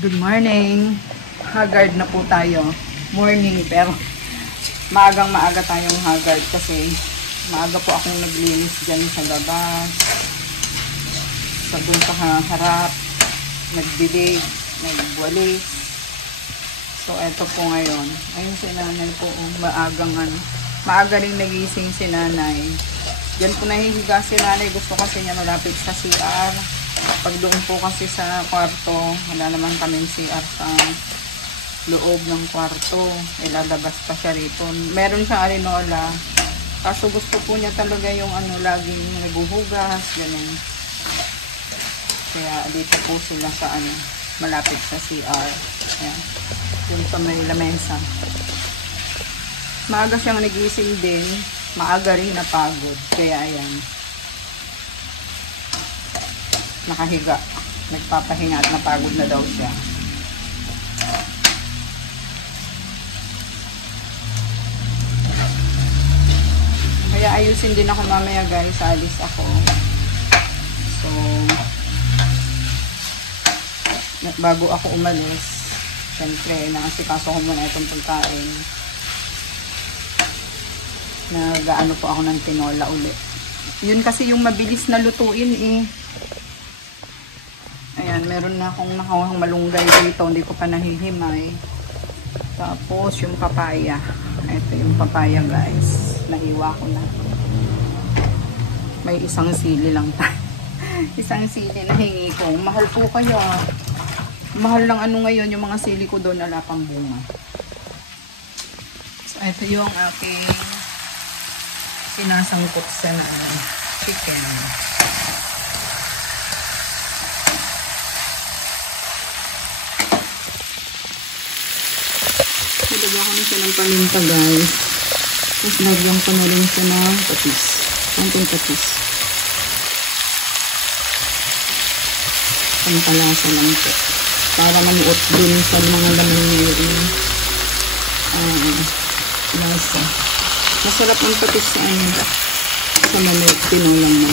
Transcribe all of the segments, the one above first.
Good morning. Haggard na po tayo. Morning, pero maaga tayong haggard kasi maaga po akong naglinis dyan sa labas. Sa doon sa harap, nagdilig, nagwalis. So, eto po ngayon. Ayun si nanay po, maaga rin nagising si nanay. Diyan po nahihiga si nanay. Gusto kasi niya malapit sa CR. Pag doon po kasi sa kwarto, wala naman kaming CR sa loob ng kwarto. Ilalabas pa siya rito. Meron siyang arenola. Kaso gusto po niya talaga yung laging naguhugas, ganun. Kaya dito po sila sa malapit sa CR. Ayan. Yung sa may lamesa. Maaga siyang nagising din. Maaga rin napagod. Kaya ayan. Nakahiga. Nagpapahinga at napagod na daw siya. Kaya ayusin din ako mamaya guys. Alis ako. So, bago ako umalis, siyempre, nakasikaso ko muna itong pagkain. Nag-ano po ako ng tinola ulit. Yun kasi yung mabilis na lutuin eh. Ayan, meron na akong nakawang malunggay dito. Hindi ko pa nahihimay. Tapos yung papaya. Ito yung papaya guys. Nahiwa ko na. May isang sili lang tayo. Isang sili na hingi ko. Mahal po kayo. Mahal lang ngayon yung mga sili ko doon. Wala pang bunga. So ito yung aking sinasangkot sa chicken. Nilagyan ko na siya ng paminta guys. Tapos lagyan ko na rin siya ng patis. Anting patis. Pampalasa lang po. Para manuot din sa mga laman niya yung lasa. Masarap ang patis sa sa mamay tinulang mo.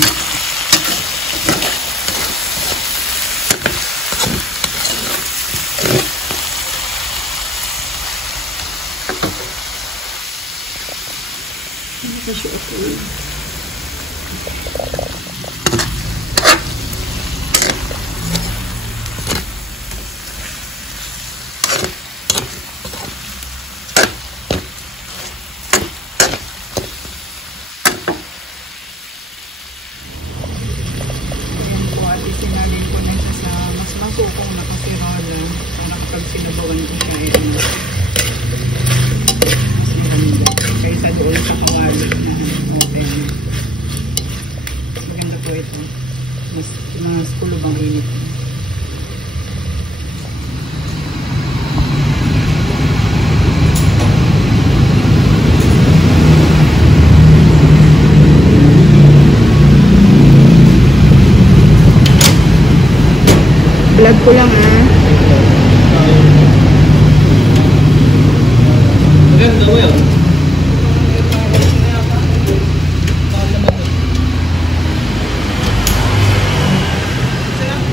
Hindi siya okay. Sinalin ko na siya sa mas masukong na kasirola para kapag sinabawan ko siya kaysa doon sa kawali na open. Maganda po ito. Mas kulubang init. Vlog ko lang Maganda mo yun.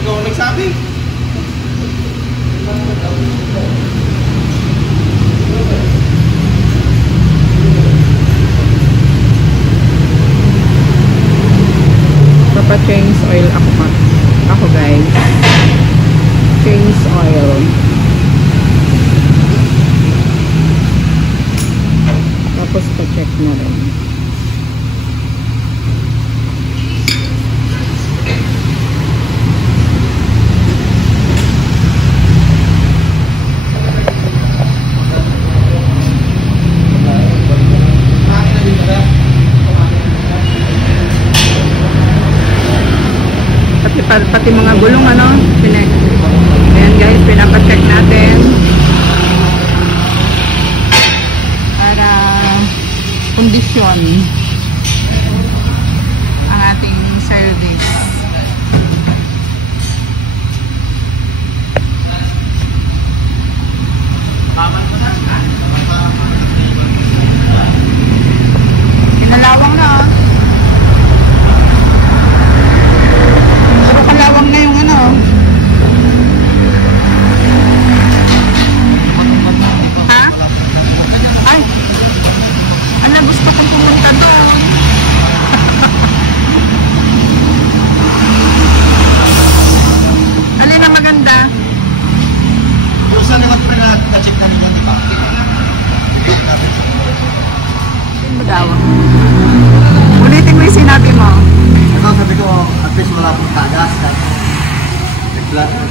Ikaw nagsabi. Papa-change oil ako guys. Change oil. Tapos pa-check na rin. Pati mga gulong ayan guys, pinapacheck natin para kondisyon ang ating service. Inalawang na Puro kalawang na yung tadas. Nag-vlog niya.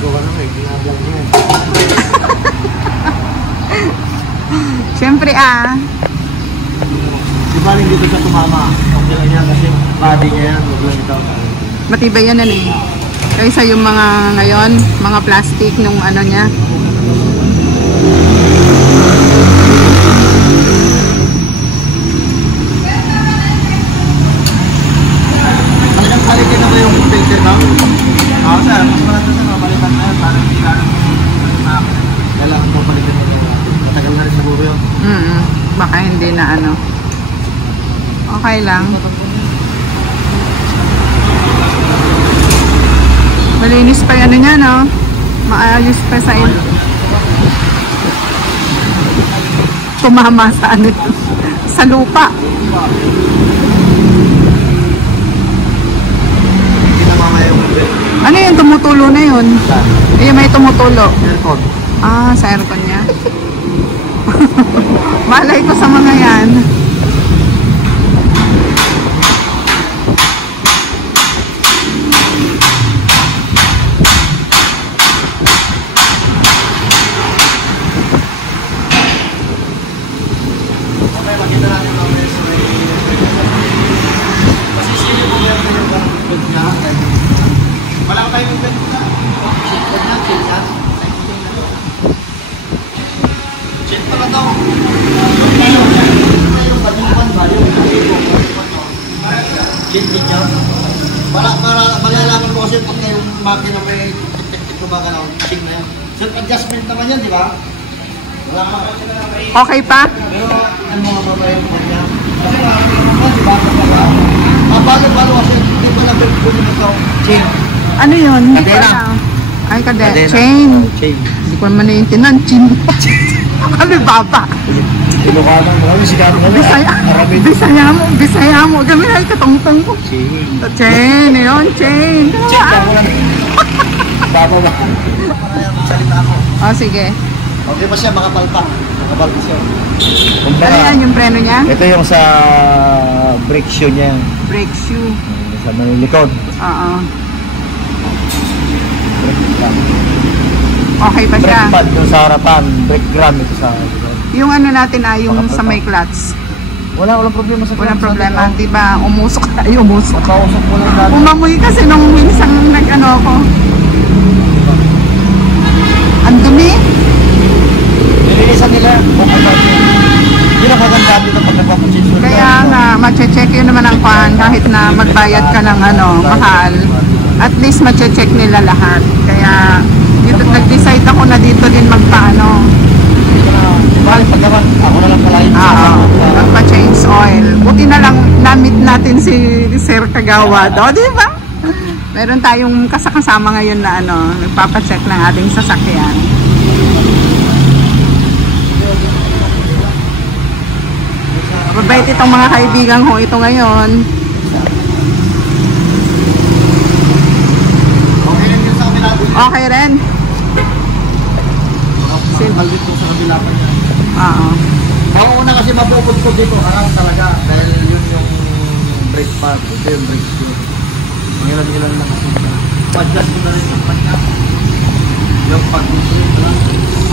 Siyempre Di ba rin dito sa tumama? Okay lang yan kasi body niya yan. Huwag lang ito. matibay yan eh. Kaysa yung mga ngayon, mga plastic nung ano niya. Palitin na ba yung filter bang? Oo sir, mas malata sa mapalitan na yan. Parang hindi lang kailangan mo palitin na yun. Matagal na rin siguro yun. Baka hindi na ano. Okay lang. Malinis pa yan niya, no? Maayos pa sa tumama sa ano, sa lupa. Hindi na mamaya yung Ano yun? Tumutulo na yun? Ayun, may tumutulo. aircon. Sa aircon niya. Malay ko sa mga yan. Okay, makita natin mamaya sa may masisili mo yan yung bag niya. Wala ko tayo ng bag na. Chill na. Chill pa ba ito? Yung balipan ba? Chill din niya. Malalaman ko kasi pag yung makina may tik-tik ko ba gano'n, chill na yan. Self-adjustment naman yan, di ba? Wala ka kasi na may... Okay pa? Pero ano mga babae yung kanya? Kasi mga di ba? Balo-balo kasi hindi ko na belt ko nito sa chain. Ano yun? Hindi ko Kadena. alam. Ay, Kadena. chain. Chain. Hindi ko naman naiintinan. Chin. Kami baba. Ilokanan mo kami, sigaran kami. Bisaya mo. Kami ay katungtong ko. Chain. Chain, yun, chain. Chain ka muna. Baba ba? Salita ako. Sige. Okay ba siya? Makapalpa. Makapalpa siya. Ano yan yung preno niya? Ito yung sa brake shoe niya. Brake shoe. Sa may likod. Oo. Brake drum. Okay pa siya. Brake pad yung sa harapan. Brake drum ito sa likod. Yung ano natin yung sa may clutch. Walang problema sa Walang problema. Diba, umusok tayo, umusok. Nakausap mo lang natin. Umamoy kasi nung minsan nag-ano ako. Ang dumi. Nililisan nila. Hindi na kaganda dito pag nagpapachichur. Kaya nga, mache-check yun naman ang pan kahit na magbayad ka ng ano, mahal. At least mache-check nila lahat. Kaya dito, nag-decide ako na dito din magpaano. Ako na lang pala yung Magpa-change oil. Buti na lang na-meet natin si Sir Kagawad. O, di ba? Meron tayong kasama ngayon na ano, nagpapacheck ng ating sasakyan. Mabait itong mga kaibigan ko ito ngayon. Okay rin yun sa kabila. Okay rin? Simple dito sa kabila pa niya. Oo. Mauna kasi mapupudpud dito. Harang talaga. Dahil yun yung brake pad. Ito yung brake shoe. Mangilan-ilan lang kasi. Pa-adjust mo na rin yung pad niya. Yung pag-control lang.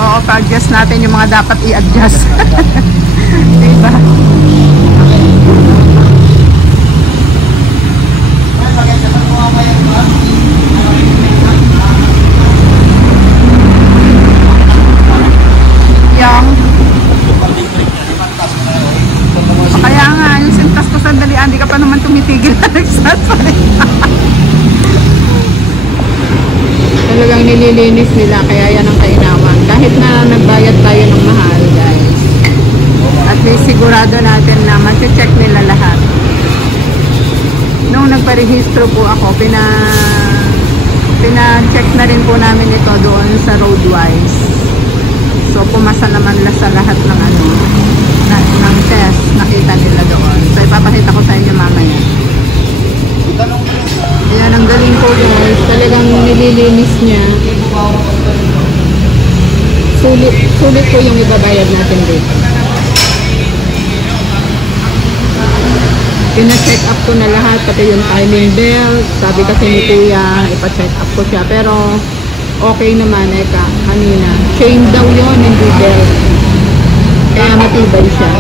Oo, pa-adjust natin yung mga dapat i-adjust. Diba? Kaya nga, yung sintas ko sandalian, di ka pa naman tumitigil na nagsasalita. Talagang nililinis nila, kaya yan ang kainaman. Kahit na nagbayad tayo ng mahal, guys. At least sigurado natin na mag-check nila lahat. Nung nagparehistro po ako, pina-check na rin po namin ito doon sa Roadwise. So, pumasa naman sa lahat ng ano, ng test, nakita nila doon. So, ipapakita ko sa inyo mamaya. Ayan, ang galing po guys. Talagang nililinis niya. Sulit po yung ibabayad natin dito. Pina-check up ko na lahat, pati yung timing belt. Sabi kasi ni Kuya, ipa-check up ko siya. Pero okay naman, kanina. Chain daw yun, hindi belt. Kaya matibay siya.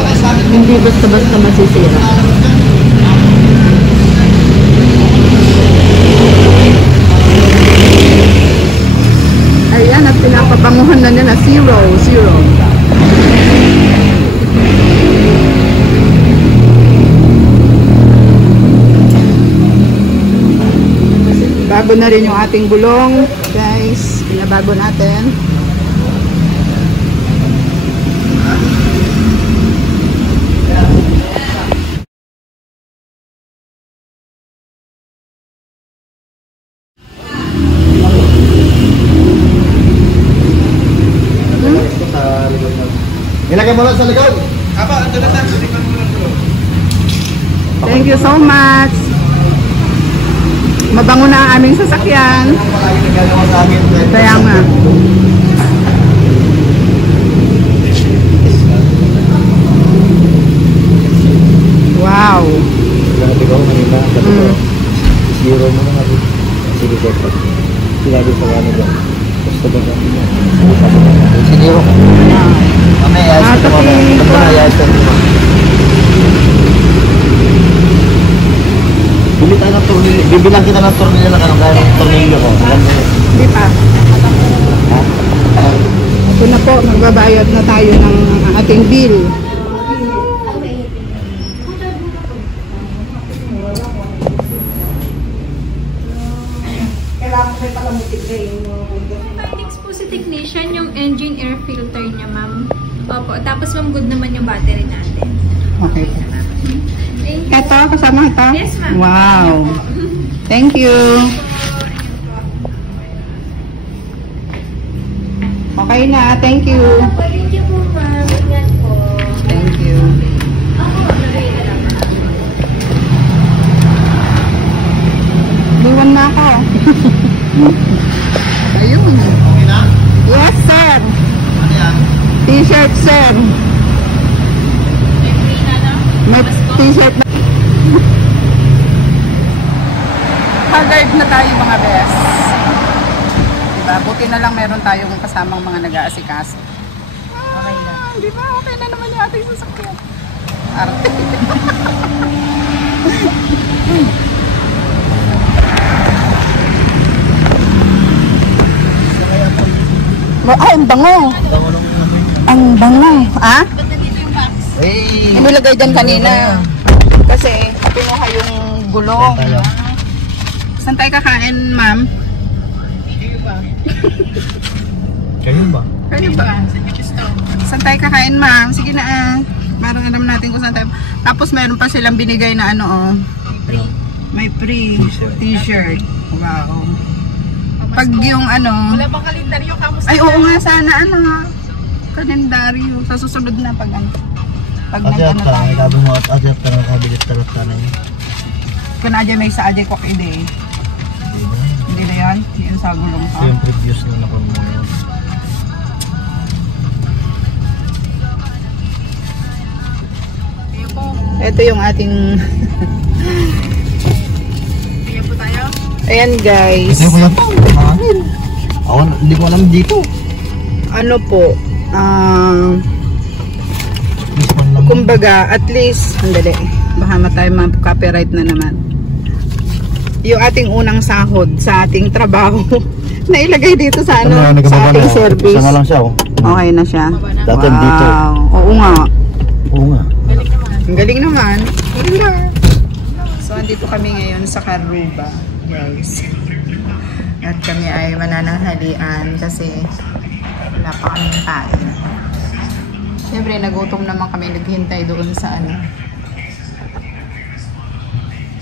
Hindi basta-basta masisira. Ayan, at pinapabanguhan na nila. Zero. Bago na rin yung ating gulong. Guys, pinabago natin. Ilagay mo lang sa likod. Thank you so much. Mabango na ang aming sasakyan. Kaya nga. Wow. Grabe ko kanina. Zero mo na natin. Sige ko. Sinabi sa kanya ba? Gusto ba kami mo? Zero. Mamaya ayos ko mo. Mamaya ayos ko mo. Bili tayo ng tornilyo. Bibilang kita ng tornilyo na kaya ng tornilyo ko. Hindi pa. Ito na po, magbabayad na tayo ng ating bill. Findings po si technician, yung engine air filter niya, ma'am. Opo, tapos ma'am, good naman yung battery natin. Okay. Thank you. Ito, kasama ito? Yes, ma'am. Wow. Thank you. Okay na, thank you. Thank you po, ma'am. Ingat po. Thank you. Ako, nagay na lang. Liwan na ako. Ayun. Okay na? Yes, sir. Ano yan? T-shirt, sir. May t-shirt na. Haggard na tayo mga bes. Diba? Buti na lang meron tayong kasamang mga nag-aasikaso. Okay na. Diba? Okay na naman yung ating sasakyan. Arte. Ay, ang bango. Ang bango. Ah? Hey! Inilagay dyan kanina. Kasi pinuha yung gulong. Saan tayo kakain, ma'am? Kayo ba? Kayo ba? Saan tayo kakain, ma'am? Sige na Parang alam natin kung saan tayo. Tapos meron pa silang binigay na ano, May free t-shirt. Wow. Pag yung ano. Wala bang kalendaryo kamusta? Ay, oo nga sana kalendaryo. Sa susunod na pag ano. Pag nag-ano tayo. Sabi mo at adyat ka na kabilit tarot ka na yun. Kung adya may sa adya cook ide. Hindi na yan? Yan sa gulong So ka. yung previous na nakon mo yun. Ito yung ating Kaya po tayo? ayan guys. Ito yung kuya. Ako, hindi ko alam dito. Ano po? This one lang. Kumbaga, at least, andali. Baka tayo ma-copyright na naman. Yung ating unang sahod sa ating trabaho na ilagay dito sa ano, sa ating service. Isa na lang siya oh. Okay na siya. Dati dito. Oo nga. Oo nga. Ang galing naman. So, andito kami ngayon sa Karuba, guys. At kami ay manananghalian kasi wala pa kaming kain. Siyempre, nagutom naman kami. Naghintay doon sa ano.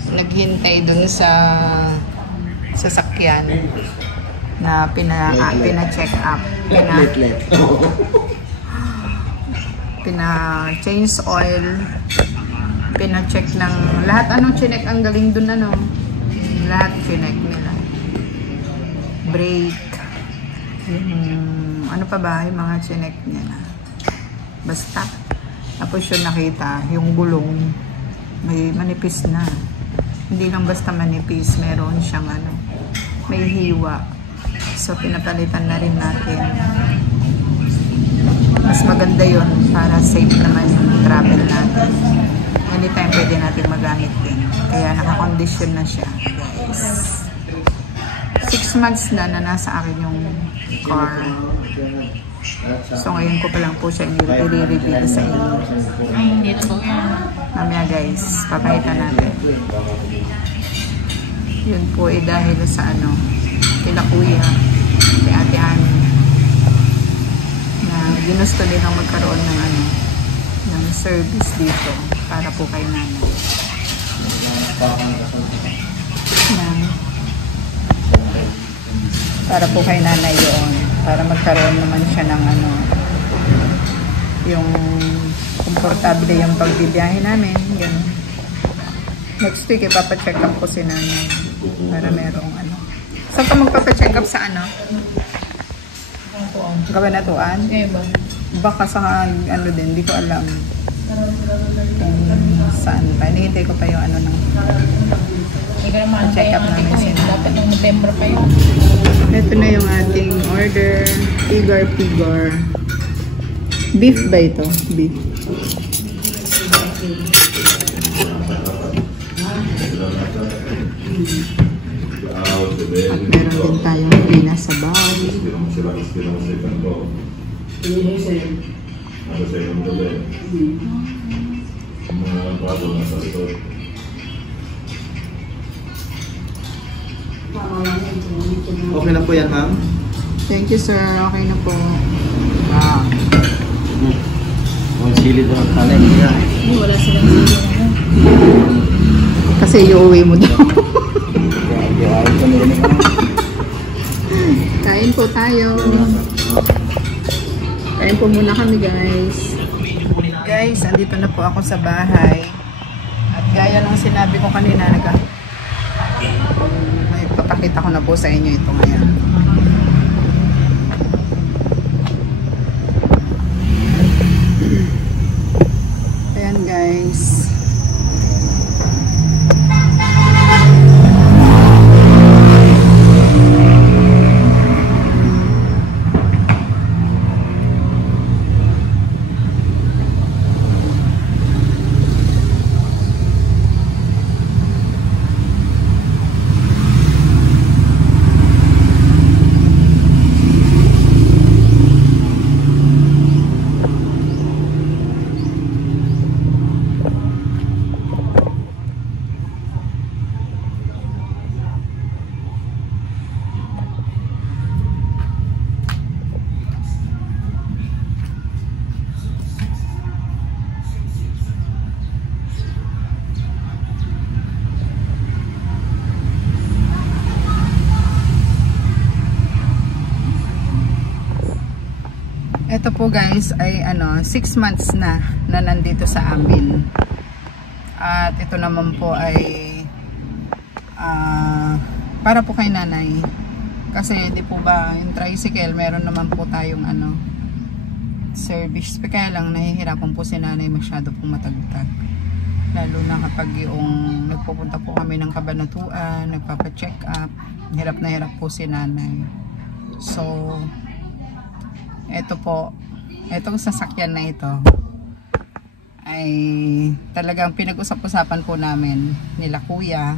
Naghintay doon sa sasakyan na pina-check up. Pina-change oil. Pina-check ng lahat. Anong chinek ang galing doon ano? Lahat chinek nila. Brake. Ano pa ba? Yung mga chinek nila. Basta. Tapos yun nakita. Yung gulong. may manipis na. Hindi lang basta manipis, meron siyang ano, may hiwa. So pinapalitan na rin natin. Mas maganda yon para safe naman yung travel natin. Anytime pwede natin magamit din. Kaya naka-condition na siya, guys. 6 months na nasa akin yung car. So ngayon ko pa lang po siya i-reveal sa inyo. Ay, hindi ito yan. Mamaya guys, papakita natin. Yun po dahil sa ano, kila kuya, kay ate Annie, na ginusto nilang magkaroon ng ano, ng service dito para po kay nanay. Para po kay nanay yun. Para magkaroon naman siya ng ano, yung komportable yung pagbibiyahe namin. Yun. Next week, ipapacheck up ko si nanay. Para merong ano. Saan ka magpapacheck up sa ano? Kabanatuan? Baka sa ano din, hindi ko alam. Saan pa? Hinihintay ko pa yung ano ng check up namin si nanay. Dapat ng November pa yun. Ito na yung ating order. Pigor. Beef ba ito? Beef. At meron din tayong pinasabaw. Okay na po yan, ma'am? Thank you, sir. Okay na po. Ang sili doon ang talay. Wala silang sili na. Kasi iuwi mo daw. Kain po tayo. Kain po muna kami, guys. Guys, andito na po ako sa bahay. At gaya ng sinabi ko kanina, may papakita ko na po sa inyo ito ngayon. Ayan, guys. Ito po guys ay 6 months na nandito sa amin. At ito naman po ay para po kay nanay. Kasi di po ba yung tricycle meron naman po tayong service. Kaya lang nahihirapan po si nanay masyado pong matagtag. Lalo na kapag yung nagpupunta po kami ng Kabanatuan, nagpapa-check up, hirap na hirap po si nanay. So ito po, itong sasakyan na ito ay talagang pinag-usap-usapan po namin nila Kuya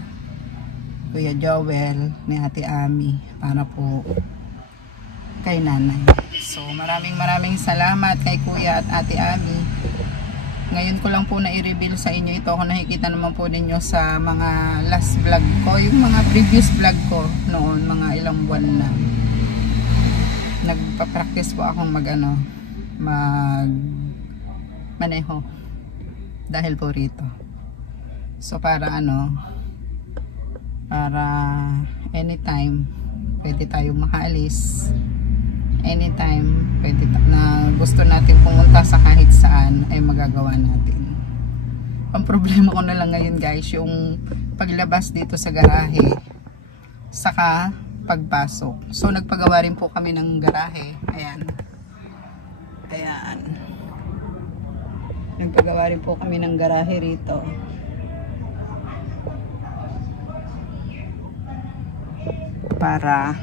Joel, ni Ate Ami para po kay nanay. So maraming salamat kay Kuya at Ate Ami. Ngayon ko lang po na i-reveal sa inyo ito. Kung nakikita naman po ninyo sa mga last vlog ko, yung mga previous vlog ko noon, mga ilang buwan na, nagpa-practice po akong maneho dahil po rito. So para para anytime pwede tayong makaalis, anytime pwede na gusto natin pumunta sa kahit saan ay magagawa natin. Ang problema ko na lang ngayon guys, yung paglabas dito sa garahe saka pagpasok. So nagpagawa rin po kami ng garahe. Ayan. Nagpagawa rin po kami ng garahe rito. para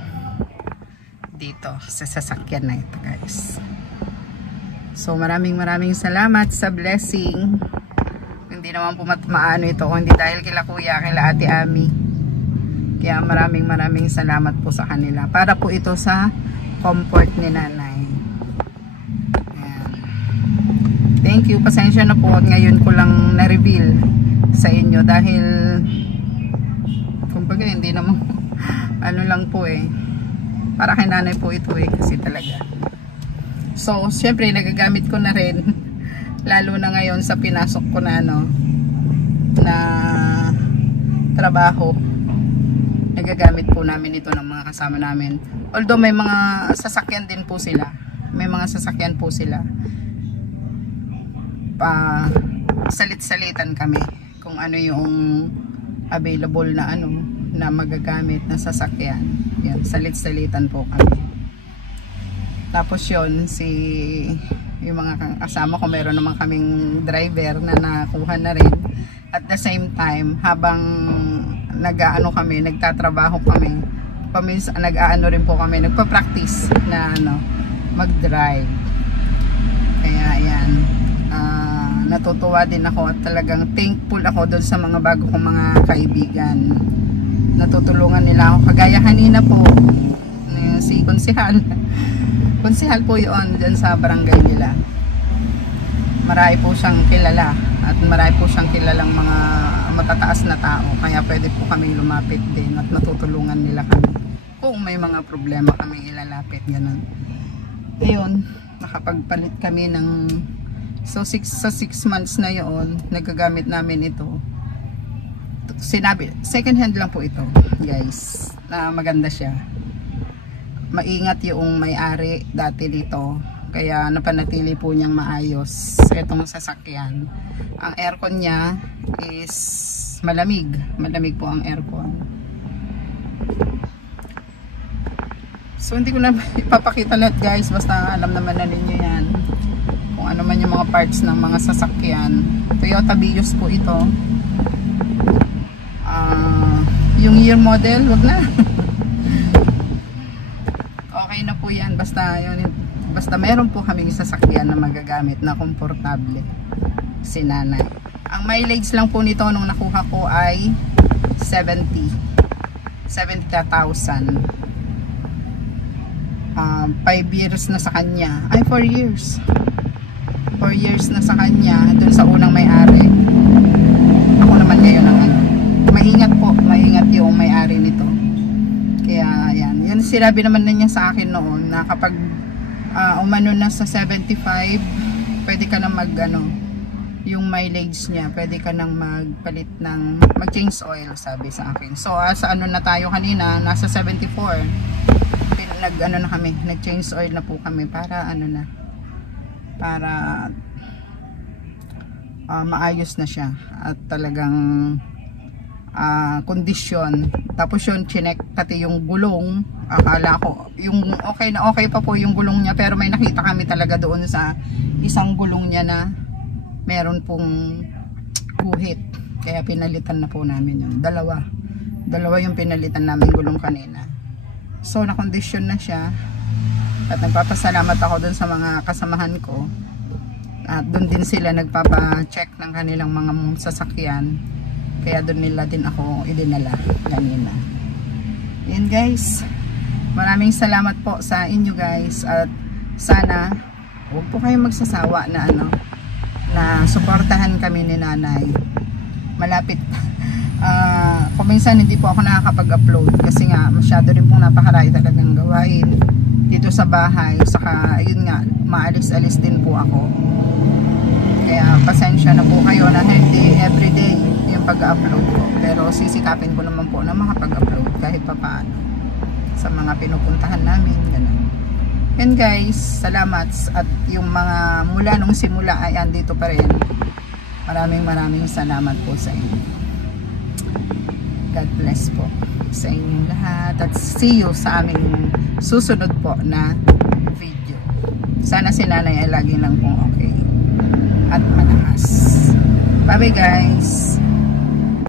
dito sa sasakyan na ito, guys. So maraming salamat sa blessing. Hindi naman po maano ito kung hindi dahil kila kuya, kila ate Ami. Kaya maraming salamat po sa kanila. Para po ito sa comfort ni nanay. Ayan. Thank you. Pasensya na po. Ngayon ko lang na-reveal sa inyo dahil kumbaga hindi naman ano lang po eh. Para kay nanay po ito eh. Kasi talaga. So, syempre nagagamit ko na rin. Lalo na ngayon sa pinasok ko na na trabaho. Nagagamit po namin ito ng mga kasama namin. Although may mga sasakyan din po sila. May mga sasakyan po sila. Salit-salitan kami kung ano yung available na na magagamit na sasakyan. Yan, salit-salitan po kami. Tapos yun, yung mga kasama ko, meron naman kaming driver na nakuha na rin. At the same time, habang nagtatrabaho kami, nag-aano rin po kami, nagpa-practice na mag-drive. Kaya ayan, natutuwa din ako at talagang thankful ako doon sa mga bago kong mga kaibigan. Natutulungan nila ako. Kagaya kanina po, si Konsehal. Konsehal po yun dyan sa barangay nila. Marami po siyang kilala at marami po siyang kilalang mga matataas na tao. Kaya pwede po kami lumapit din at matutulungan nila kami. Kung may mga problema kami ilalapit, ganun. Ayun, nakapagpalit kami ng sa 6 months na yun, nagagamit namin ito. Second hand lang po ito, guys. Na maganda siya. Maingat yung may-ari dati dito. Kaya napanatili po niyang maayos itong sasakyan. Ang aircon niya is malamig. Malamig po ang aircon. So hindi ko na ipapakita lahat, guys. Basta alam naman na ninyo yan. Kung ano man yung mga parts ng mga sasakyan. Toyota Vios po ito. Yung year model, wag na. Okay na po yan. Basta meron po kaming sasakyan na magagamit na komportable si nanay. Ang mileage lang po nito nung nakuha ko ay 70,000. 5 years na sa kanya. Ay, 4 years. 4 years na sa kanya dun sa unang may-ari. Ako naman ngayon ang maingat yung may-ari nito. Kaya yan, yan sinabi naman na niya sa akin noon na kapag umano na sa 75, pwede ka na yung mileage niya, pwede ka nang magpalit ng mag-change oil, sabi sa akin. So sa na tayo kanina, nasa 74. Nag-change oil na po kami para para maayos na siya at talagang kondisyon. Tapos yun, chinek pati yung gulong. Akala ko yung okay pa po yung gulong niya, pero may nakita kami talaga doon sa isang gulong niya na meron pong guhit. Kaya pinalitan na po namin yun. Dalawa yung pinalitan namin gulong kanina. So nakondisyon na siya. At nagpapasalamat ako doon sa mga kasamahan ko. At doon din sila nagpapa-check ng kanilang mga sasakyan. Kaya doon nila din ako idinala kanina. Yan, guys. Maraming salamat po sa inyo, guys. At sana huwag po kayong magsasawa na na suportahan kami ni nanay. Malapit. Kung minsan hindi po ako nakakapag-upload kasi nga masyado rin pong napakarami talagang gawain dito sa bahay. Saka yun nga, maalis-alis din po ako. Kaya pasensya na po kayo na hindi everyday yung pag-upload ko. Pero sisikapin ko naman po na makapag-upload kahit pa paano sa mga pinupuntahan namin. Ganun. And guys, salamat. At yung mga mula nung simula ay andito pa rin. Maraming salamat po sa inyo. God bless po sa inyong lahat. At see you sa aming susunod po na video. Sana si nanay ay lagi lang pong okay at malakas. Bye bye, guys.